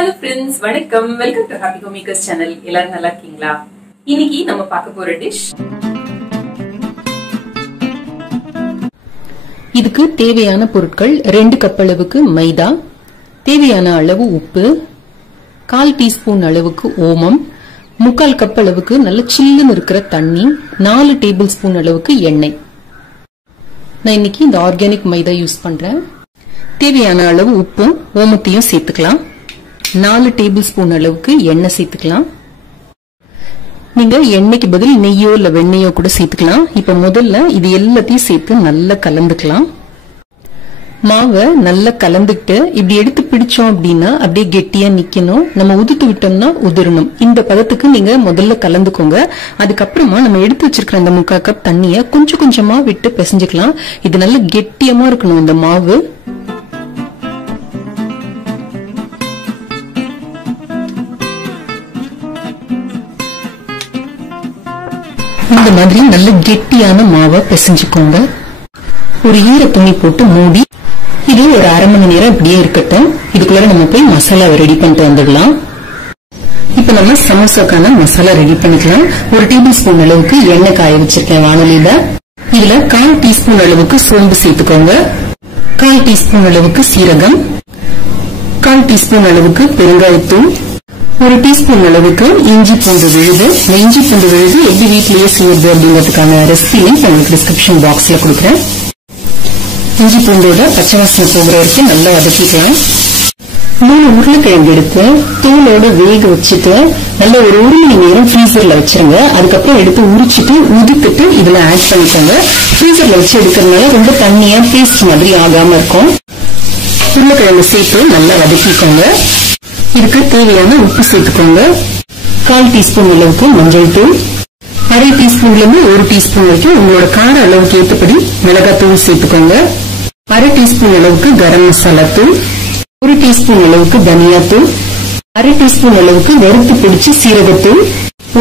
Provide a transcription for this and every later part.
Hello friends, வணக்கம். Welcome to Happy Homemakers channel. எல்லாரும் நல்லா இருக்கீங்களா? இன்னைக்கு நம்ம பார்க்க போற டிஷ். இதுக்கு தேவையான பொருட்கள் 2 கப் அளவுக்கு மைதா, தேவையான அளவு உப்பு, 1/4 டீஸ்பூன் அளவுக்கு ஓமம், 3/4 கப் அளவுக்கு நல்ல சில்லுன்னு இருக்கிற தண்ணி, 4 டேபிள் ஸ்பூன் அளவுக்கு எண்ணெய். நான் இன்னைக்கு இந்த ஆர்கானிக் மைதா யூஸ் பண்றேன். தேவையான அளவு உப்பும் ஓமத்தையும் சேர்த்துக்கலாம். 4 டேபிள் ஸ்பூன் அளவுக்கு எண்ணெய் சேர்த்துக்கலாம். நீங்க எண்ணெய்க்கு பதில் நெய்யோ இல்ல வெண்ணெயோ கூட சேர்த்துக்கலாம். இப்ப முதல்ல இது எல்லாத்தையும் சேர்த்து நல்லா கலந்துக்கலாம். மாவை நல்லா கலந்துக்கிட்டு இப்படி எடுத்து பிடிச்சோம் அப்படின்னா அப்படியே கெட்டியா நிக்கணும். நம்ம உதுத்து விட்டோம்னா உதிரணும். இந்த பதத்துக்கு நீங்க முதல்ல கலந்துக்கோங்க. அதுக்கப்புறமா நம்ம எடுத்து வச்சிருக்கிற அந்த 3/4 கப் தண்ணிய கொஞ்சம் கொஞ்சமா விட்டு பிசைஞ்சுக்கலாம். இது நல்ல கெட்டியமா இருக்கணும் இந்த மாவு. இந்த மாதிரி நல்ல கெட்டியான மாவை பிசைஞ்சுக்கோங்க. ஒரு ஈர துணி போட்டு மூடி இது ஒரு அரை மணி நேரம் இப்படியே இருக்கட்டும். இதுக்குள்ள நம்ம போய் மசாலாவை ரெடி பண்ணிட்டு வந்துடலாம். இப்ப நம்ம சமோசாக்கான மசாலா ரெடி பண்ணிக்கலாம். ஒரு டேபிள் ஸ்பூன் அளவுக்கு எண்ணெய் காய வச்சிருக்கேன் வானலியில. இதுல 1/4 டீஸ்பூன் அளவுக்கு சோம்பு சேர்த்துக்கோங்க, 1/4 டீஸ்பூன் அளவுக்கு சீரகம், 1/4 டீஸ்பூன் அளவுக்கு பெருங்காயத்தூள், ஒரு டீஸ்பூன் அளவுக்கு இஞ்சி பூண்டு விழுது. இந்த இஞ்சி பூண்டு விழுது எப்படி வீட்டிலேயே செய்யுது அப்படிங்கிறதுக்கான ரெசிபி லிங்க் உங்களுக்கு டிஸ்கிரிப்ஷன் பாக்ஸ்ல கொடுக்குறேன். இஞ்சி பூண்டோட பச்சை வாசனை போகிற வரைக்கும் நல்லா வதக்கிக்கலாம். 3 உருளைக்கிழங்கு எடுத்து தூளோட வேக வச்சுட்டு நல்ல ஒரு 1 மணி நேரம் ஃப்ரீசர்ல வச்சிருங்க. அதுக்கப்புறம் எடுத்து உரிச்சிட்டு உதுத்துட்டு இதுல ஆட் பண்ணிக்கோங்க. ஃப்ரீசர்ல வச்சு எடுக்கிறதுனால ரொம்ப தண்ணியா பேஸ்ட் மாதிரி ஆகாம இருக்கும். உருளைக்கிழங்கு சேர்த்து நல்லா வதக்கிக்கோங்க. இதுக்கு தேவையான உப்பு சேர்த்துக்கோங்க. 1/4 டீஸ்பூன் அளவுக்கு மஞ்சள் தூள், 1/2 டீஸ்பூன்ல இருந்து 1 டீஸ்பூன் வரைக்கும் உங்களோட கார அளவுக்கு ஏற்றபடி மிளகாத்தூள் சேர்த்துக்கோங்க. 1/2 டீஸ்பூன் அளவுக்கு கரம் மசாலா தூள், 1 டீஸ்பூன் அளவுக்கு தனியாத்தூள், 1/2 டீஸ்பூன் அளவுக்கு வறுத்து பிடிச்சு சீரகத்தூள்,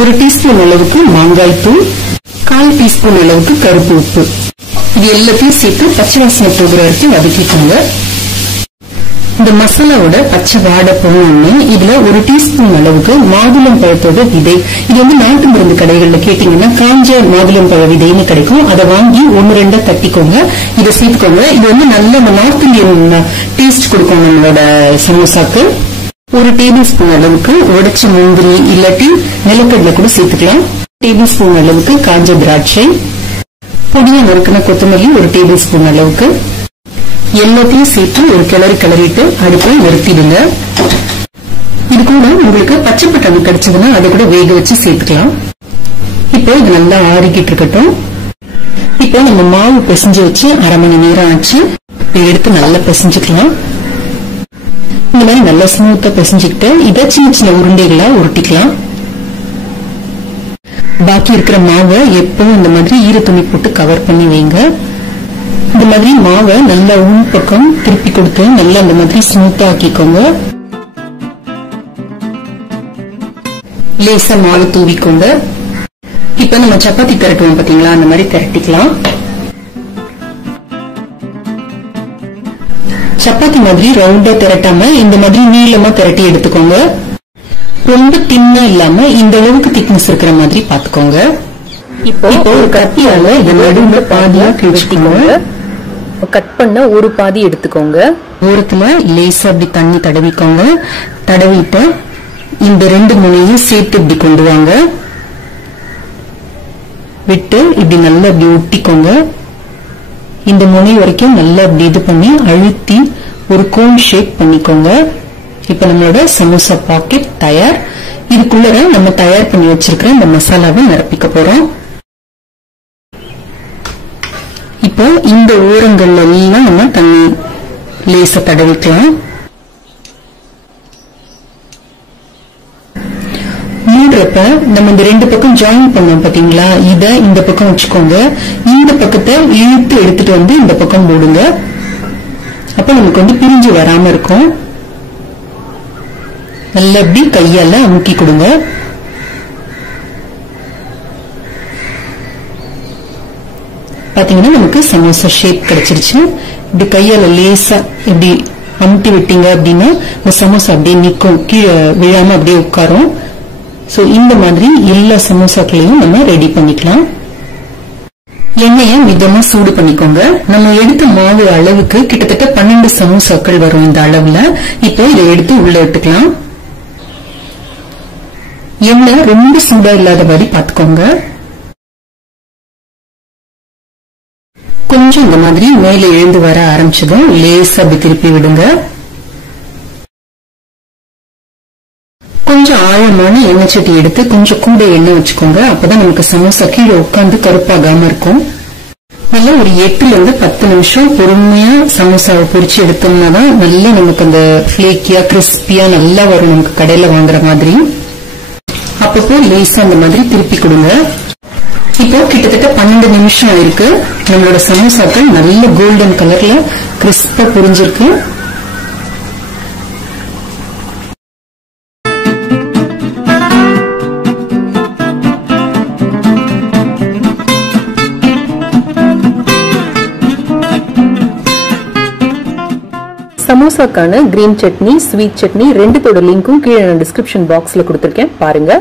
1 டீஸ்பூன் அளவுக்கு மாங்காய் தூள், 1/4 டீஸ்பூன் அளவுக்கு கருப்பு உப்பு. இது எல்லாத்தையும் சேர்த்து பச்சை வாசனை போகிற வரைக்கும் வதக்கிக்கோங்க. இந்த மசாலாவோட பச்சை வாடை போனோம்னு இதுல 1 டீஸ்பூன் அளவுக்கு மாதுளம் பழத்தோட விதை. இது வந்து நாட்டு மருந்து கடைகள்ல கேட்டீங்கன்னா காஞ்ச மாதுளம் பழ விதைன்னு கிடைக்கும். அதை வாங்கி 1-2 தட்டிக்கோங்க. இதை சேர்த்துக்கோங்க. இது வந்து நல்ல நார்த் இந்தியன் டேஸ்ட் கொடுக்கும் நம்மளோட சமோசாக்கு. 1 டேபிள் ஸ்பூன் அளவுக்கு உடைச்ச முந்திரி இல்லாட்டி நிலக்கடலை கூட சேர்த்துக்கலாம். 1 டேபிள் ஸ்பூன் அளவுக்கு காஞ்ச திராட்சை, பொடியா நறுக்கின கொத்தமல்லி 1 டேபிள் ஸ்பூன் அளவுக்கு. எல்லாத்தையும் சேர்த்து ஒரு கிளறிட்டு அடுப்பை நிறுத்திடுங்க. இது கூட உங்களுக்கு பச்சை பட்டாணி கிடைச்சதுன்னா அதை கூட வேக வச்சு சேர்த்துக்கலாம். இப்போ இது நல்லா ஆறிக்கிட்டு இருக்கட்டும். இப்போ நம்ம மாவு பிசைஞ்சு வச்சு அரை மணி நேரம் ஆச்சு. எடுத்து நல்லா பிசைஞ்சுக்கலாம். இந்த மாதிரி நல்லா ஸ்மூத்தா பிசைஞ்சுக்கிட்டு இதை சின்ன சின்ன உருண்டைகளா உருட்டிக்கலாம். பாக்கி இருக்கிற மாவை எப்பவும் இந்த மாதிரி ஈர துணி போட்டு கவர் பண்ணி வைங்க. இந்த மாதிரி மாவை நல்லா உள் பக்கம் திருப்பி கொடுத்து நல்லா இந்த மாதிரி ஸ்மூத்தா ஆக்கிக்கோங்க. லேசா மாவு தூவிக்கோங்க. இப்ப நம்ம சப்பாத்தி திரட்டுவோம் பாத்தீங்களா, அந்த மாதிரி திரட்டிக்கலாம். சப்பாத்தி மாதிரி ரவுண்டா திரட்டாம இந்த மாதிரி நீளமா திரட்டி எடுத்துக்கோங்க. ரொம்ப தின்னா இல்லாம இந்த அளவுக்கு திக்னஸ் இருக்கிற மாதிரி பாத்துக்கோங்க. இப்போ ஒரு கத்தியால இந்த நடுவுல பாதியா கிழிச்சுக்கோங்க. கட் பண்ண ஒரு பாதி எடுத்துக்கோங்க. ஓரத்துல லேசா அப்படி தண்ணி தடவிக்கோங்க. தடவிட்டு இந்த 2 முனையும் சேர்த்து இப்படி கொண்டு வாங்க. விட்டு இப்படி நல்லா இப்படி ஒட்டிக்கோங்க. இந்த முனை வரைக்கும் நல்லா இப்படி இது பண்ணி அழுத்தி ஒரு கோன் ஷேப் பண்ணிக்கோங்க. இப்ப நம்மளோட சமோசா பாக்கெட் தயார். இதுக்குள்ள நம்ம தயார் பண்ணி வச்சிருக்கிற இந்த மசாலாவை நிரப்பிக்க போறோம். இப்போ இந்த ஓரங்கள்ல எல்லாம் நம்ம தண்ணி லேசா தடவிக்கலாம். மூடுறப்ப நம்ம இந்த 2 பக்கம் ஜாயின் பண்ணோம் பாத்தீங்களா, இத இந்த பக்கம் வச்சுக்கோங்க. இந்த பக்கத்தை இழுத்து எடுத்துட்டு வந்து இந்த பக்கம் மூடுங்க. அப்ப நமக்கு வந்து பிரிஞ்சு வராம இருக்கும். நல்லா இப்படி கையால அமுக்கி கொடுங்க. பாத்தீங்கன்னா நமக்கு சமோசா ஷேப் கிடைச்சிருச்சு. இப்படி கையால லேசா இப்படி அமுட்டி விட்டீங்க அப்படின்னா இந்த சமோசா அப்படியே நிக்கும், கீழே விழாம அப்படியே உட்காரும். சோ இந்த மாதிரி எல்லா சமோசாக்களையும் நம்ம ரெடி பண்ணிக்கலாம். எண்ணெயை மிதமா சூடு பண்ணிக்கோங்க. நம்ம எடுத்த மாவு அளவுக்கு கிட்டத்தட்ட 12 சமோசாக்கள் வரும் இந்த அளவுல. இப்போ இதை எடுத்து உள்ள விட்டுக்கலாம். எண்ணெய் ரொம்ப சூடா இல்லாத மாதிரி பாத்துக்கோங்க. கொஞ்சம் இந்த மாதிரி மேல எழுந்து வர ஆரம்பிச்சதும் லேசா அப்படி திருப்பி விடுங்க. கொஞ்சம் ஆழமான எண்ணெய் சட்டி எடுத்து கொஞ்சம் கூட எண்ணெய் வச்சுக்கோங்க. அப்பதான் நமக்கு சமோசா கீழே உட்காந்து கருப்பாகாம இருக்கும். நல்லா ஒரு 8 to 10 நிமிஷம் பொறுமையா சமோசாவை பொரிச்சு எடுத்தோம்னா தான் நல்லா நமக்கு அந்த ஃபிளேக்கியா கிறிஸ்பியா நல்லா வரும், நமக்கு கடையில வாங்குற மாதிரி. அப்பப்போ லேசா அந்த மாதிரி திருப்பி கொடுங்க. இப்போ கிட்டத்தட்ட 12 நிமிஷம் ஆயிருக்கு. நம்மளோட சமோசாக்கள் நல்ல கோல்டன் கலர்ல கிறிஸ்பா பொரிஞ்சிருக்கு. சமோசாக்கான கிரீன் சட்னி, ஸ்வீட் சட்னி ரெண்டுத்தோட லிங்க்கும் கீழே நான் டிஸ்கிரிப்ஷன் பாக்ஸ்ல கொடுத்திருக்கேன், பாருங்க.